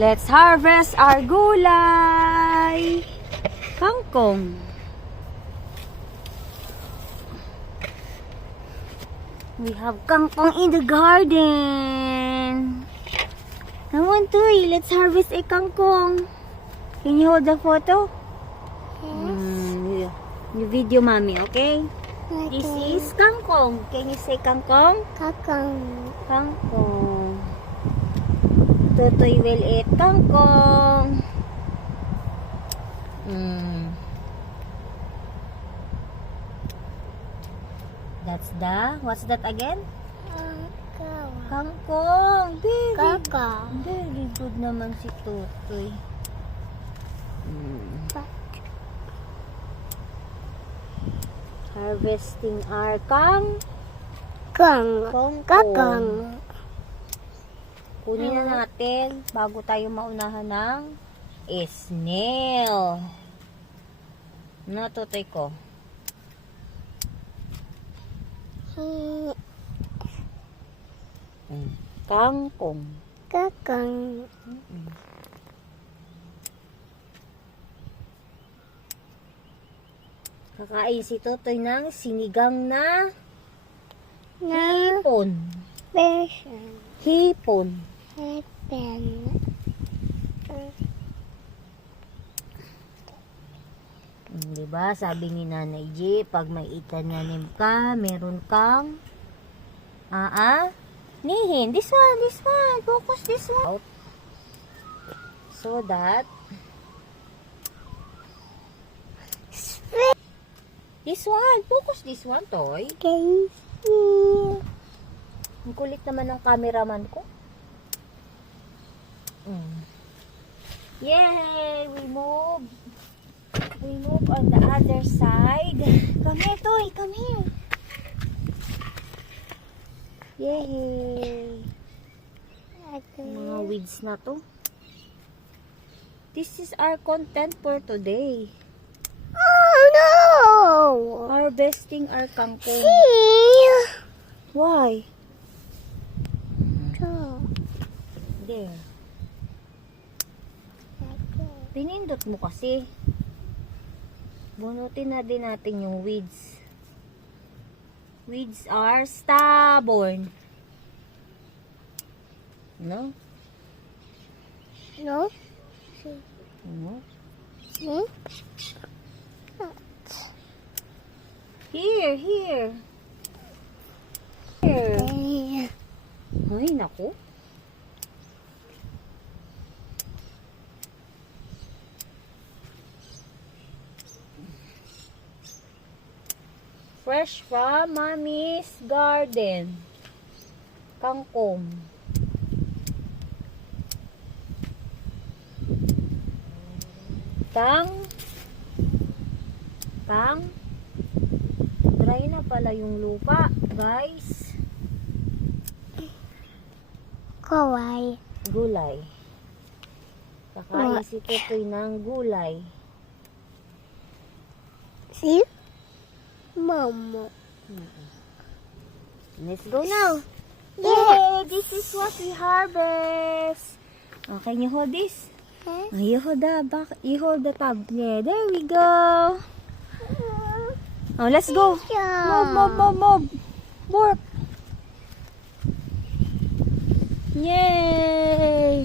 Let's harvest our gulay. Kangkong. We have kangkong in the garden. Come on, Tuy. Let's harvest a kangkong. Can you hold the photo? Yes. You video, mommy, okay? Okay. This is kangkong. Can you say kangkong? Kakang. Kangkong. Tutoy will eat kangkong. What's that again? Kangkong. Very good naman si Tutoy. Harvesting our kangkong. Kunin na natin bago tayo maunahan ng snail. Tutoy ko. Kangkong. Kakain si Tutoy ng sinigang na hipon. Hipon. Diba? Sabi ni Nanay G, pag may itanim ka, meron kang nihin. This one. Focus this one. So that this one. Focus this one, Toy. Ang kulit naman ng cameraman ko. Yay! We move on the other side. Come here, Toy. Come here. Yay! Mga weeds na to. This is our content for today. Oh no! Harvesting our kangkong. See? Why? So, There. Pinindot mo kasi. Bunutin na din natin yung weeds. Weeds are stubborn. No? no? No? Hmm? Here. Here. Ay, naku. Fresh from Mommy's garden. Kangkong. Dry na pala yung lupa, guys. Kawaii. Gulay. Kakain si Tutoy ng gulay. See? Mama. Let's go now. Yay! This is what we harvest. Can you hold this? You hold the tab. Yeah, there we go. Oh, let's go. Move. Work. Yay!